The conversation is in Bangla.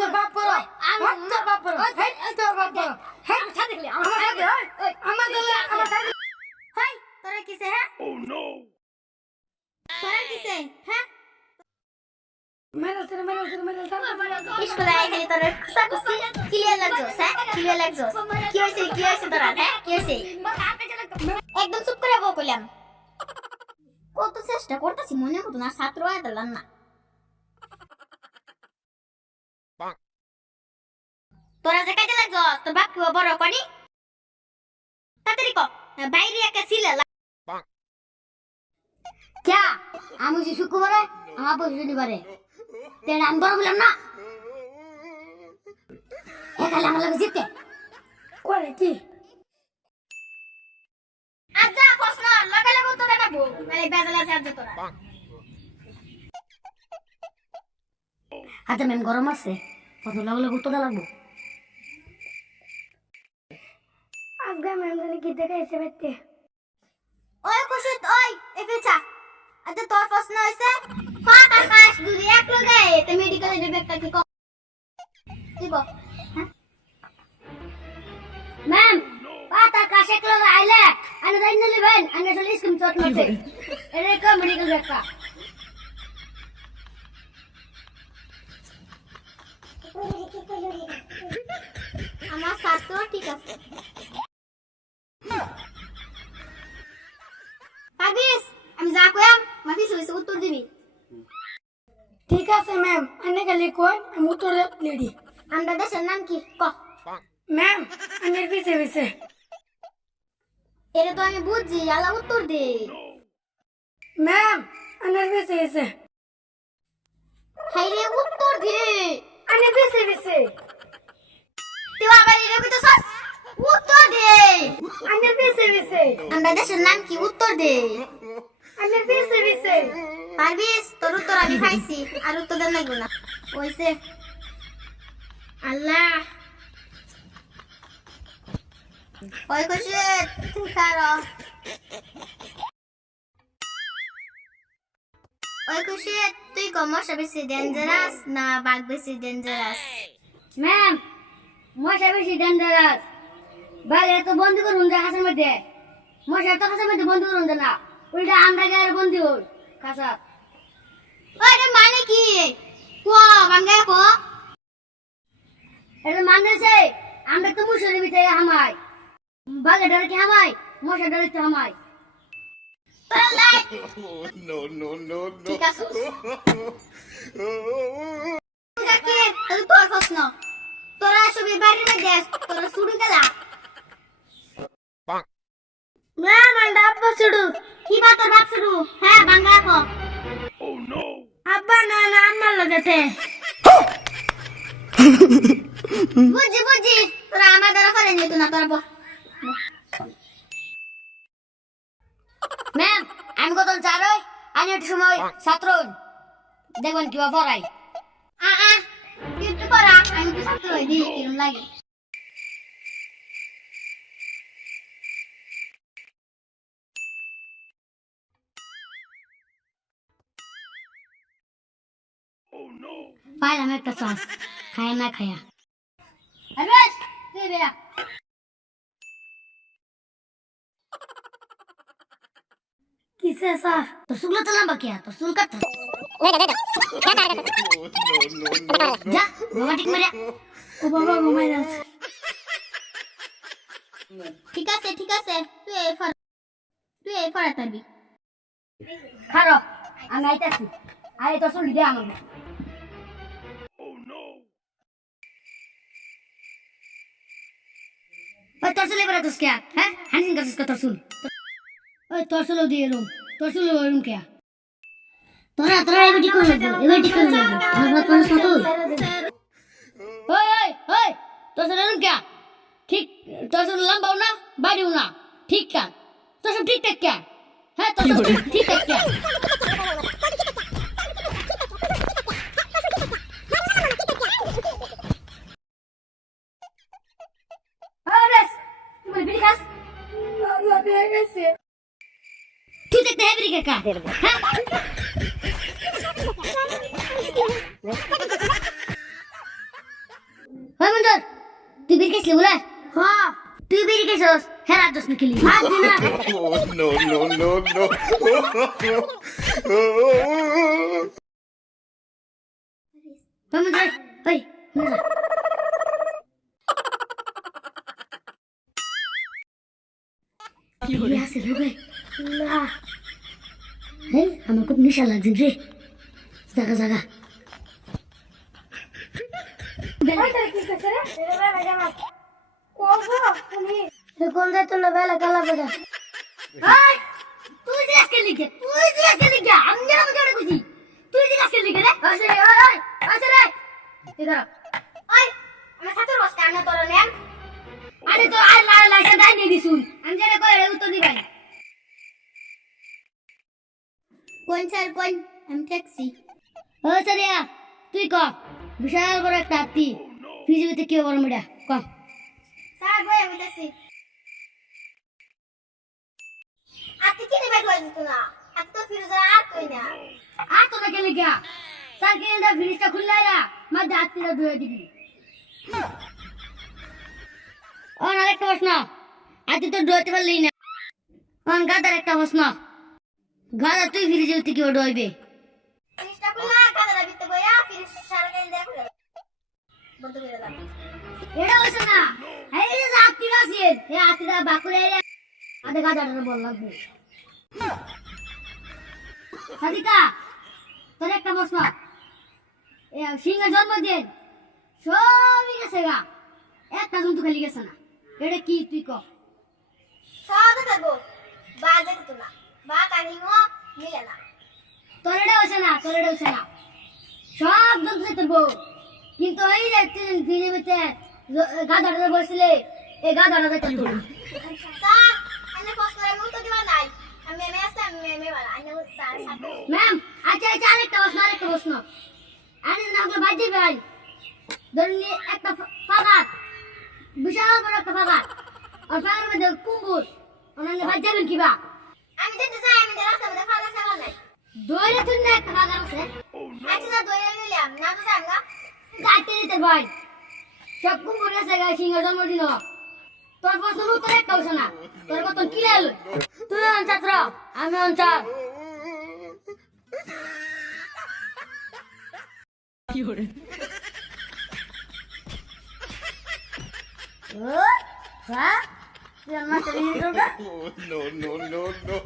তোর বাপ বড় তোর বাপ বড় তোর বাপ বড় হ্যাঁ ছাড় দেখলি আমার হাই তোরা কিসে হ্যাঁ Oh no! তোরা কিসে হ্যাঁ মেরে স্কুলে আইলি তোরা খুশি ক্লিয়ার লাগছস হ্যাঁ ক্লিয়ার লাগছস কি হইছে তোরা হ্যাঁ কি হইছে একদম চুপ করে বউ কইলাম কত চেষ্টা করতেছি মনে হতো না ছাত্র আইতালাম না তোরা যে কাজে লাগছস তোর বাপ কি বড় করি তাড়াতাড়ি ক বাইরে একটা সিলা क्या আমি যে শুক্রবারে আমার বসে শনিবারে তেল আমি বড় বললাম না একালে আমার লাগে জিততে করে কি আচ্ছা প্রশ্ন লাগালে কত দেখাবো মানে বেজালা আছে আজ তোরা আচ্ছা ম্যাম গরম আছে কত লাগলে কত লাগবো আজকে ম্যাম জানি কি দেখাইছে বাইতে ওই কুশিত ওই এফেছা আচ্ছা তোর প্রশ্ন হইছে ফাঁক আকাশ দুই এক লগে তে মেডিকেল এর ব্যাগটা কি কো দিব ম্যাম পাতা কাশে ক্লোজ আইলে আমি যাই নিলি ভাই আমি আসলে স্কিম চট নছে এর কো মেডিকেল ব্যাগটা আমার ছাত্র ঠিক আছে পাবিস আমি যা কইম মাফি হইছে উত্তর দিবি ঠিক আছে ম্যাম আনে গেলে কোন আমি উত্তর লেডি আমরা দেশের নাম কি ক ম্যাম আনের পিছে এরে তো আমি বুঝছি আলা উত্তর দে ম্যাম আনের পিছে হাইরে উত্তর দে আনের পিছে তুই আবার এরে কইতে সস উত্তর দে আনের পিছে আমরা দেশের নাম কি উত্তর দে আনের পিছে পারবিস তোর উত্তর আমি খাইছি আর উত্তর দেন লাগবে না ওইছে আল্লাহ ওই কইছে তুই খারো ওই কইছে তুই কমসা বেশি ডেঞ্জারাস না বাঘ বেশি ডেঞ্জারাস ম্যাম মশা বেশি ডেঞ্জারাস বাইরে তো বন্ধ করুন যা কাছের মধ্যে মশা তো কাছের মধ্যে বন্ধ করুন না উল্টা আমরা গায়ের বন্ধু হই কাছা ওই রে মানে কি কো বাঙ্গা কো এটা মানছে আমরা তো মুশরি ভিতরে হামাই বাগে ডরে কি হামাই মশা ডরে তো হামাই তোরা লাই No, no, no, no. ঠিক আছে যাকে তুই তোর প্রশ্ন তোরা সবই বাইরে না দেশ তোরা শুরু গেলা ম্যাম আন্ডা আব্বা ছুড়ু কি বা তোর বাপ শুরু হ্যাঁ বাঙ্গা কো Oh no! আব্বা না আমার লাগেতে বুঝি তোরা আমার দ্বারা করে নিত না তোরা ম্যাম আমি কত চারই আমি একটু সময় ছাত্র দেখবেন কিবা পড়াই কিন্তু পড়া আমি তো ছাত্র হই দিই কিরম লাগে Oh no! পাইলাম একটা চান্স খায় না খায়া আরে তুই বেরা কিসে স্যার তো সুগলো তো লম্বা কিয়া তো সুল কাট Oh no, no, no, যা বাবা ঠিক মেরে ও বাবা ঘুমাই যাচ্ছে ঠিক আছে তুই এই ফরা তারবি খারো আমি আইতাছি আরে তো সুল দে আমাকে Oh no! ওই তোর সুলে বেরা তুস কিয়া হ্যাঁ হানিন কাছিস কা তোর সুল ওই তোর সুল দিয়ে রুম তোর সুল রুম কিয়া তোরা এবার ঠিক করে লাগবো আমার বাত মানুষ না তুই ওই তোর সুল রুম কিয়া ঠিক তোর সুল লম্বাও না বাড়িও না ঠিক কা তোর সব ঠিক ঠাক কিয়া হ্যাঁ তোর সব ঠিক ঠাক কিয়া তুই দেখতে হেবরি কাকা হ্যাঁ গেছিলি বলে হ্যাঁ তুই বেরিয়ে গেছস হ্যাঁ রাত দশ খেলি আর দিন না Oh no no no no! তুমি যাই ওই মজা কি আছে রে না হ্যাঁ আমার খুব নেশা লাগছে রে জাগা জাগা ওই তারে কি করছে রে এরে বেলা গেল ওগো তুমি কোন যাইতো না বেলা গেল বেটা এই তুই যে আজকে লিখে আমি জানি কেন কইছি তুই যে আজকে লিখে রে আসে ওই আসে রে এদা ওই আমার সাথে বসতে আমি তোর নেম আরে তো আর লাইসেন্স দাই নিয়ে দিছুন আমি যেটা কই উত্তর দিবাই কোন স্যার কোন আমি ট্যাক্সি ও সারিয়া তুই ক বিশাল বড় একটা হাতি পৃথিবীতে কেউ বড় মিডা ক স্যার বই আমি দেখছি আপনি কি নেবে কই দিত না আপনি তো ফিরোজা আর কই না আর তো না গেলে গিয়া স্যার কে না ফ্রিজটা খুললাইরা মধ্যে হাতিটা ধুয়ে দিবি অন আরেকটা প্রশ্ন হাতি তো ধুতে পারলি না অন গাদার একটা প্রশ্ন গাদা তুই ফ্রিজে উঠে কেউ ডইবে ফিরিসটা খুললা কাদারা বিতে বইয়া ফিরিস সারকে দেখো বন্ধ করে দাও এটা হইছে না এই যে হাতিটা আছে এই হাতিটা বাকুরে আইলে আধা গাদাটা বল লাগবে সাদিকা তোর একটা প্রশ্ন এ সিংহের জন্মদিন সবই গেছে গা একটা জন্তু খালি গেছে না এটা কি তুই ক সব থাকবো বা দেখতো না বা কাহিনীও মিলে না তোর এটা হইছে না সব জন্তু যেতে বউ কিন্তু এই যে তুই পৃথিবীতে গাধাটা বসলে এই গাধাটা যেতে তো স্যার আমি প্রশ্ন আমি উত্তর দিবা নাই আমি এমএ আসতে আমি এমএ বলা আমি স্যার সাথে ম্যাম আচ্ছা আরেকটা প্রশ্ন আরে না ওগুলো বাদ দিবে ভাই ধরুন একটা ফাগার বিশাল বড় একটা ফাগার আর ফাগার মধ্যে কুকুর ওনাকে বাদ যাবেন কিবা আমি যেতে চাই আমি রাস্তার মধ্যে ফাঁকা সামা নাই দৌড়ে তুই না একটা ফাগার আছে আচ্ছা না দইরে নিলাম না তো যাম না গাড়তে দিতে ভাই সব কুকুর আছে গাই সিংহ জন্মদিন তোর প্রশ্ন উত্তর একটা হচ্ছে না তোর কত কি লাগলো তুই অন ছাত্র আমি অন ছাত্র ও হ্যাঁ তুই আমার শরীরে ঢোকা Oh no no no no!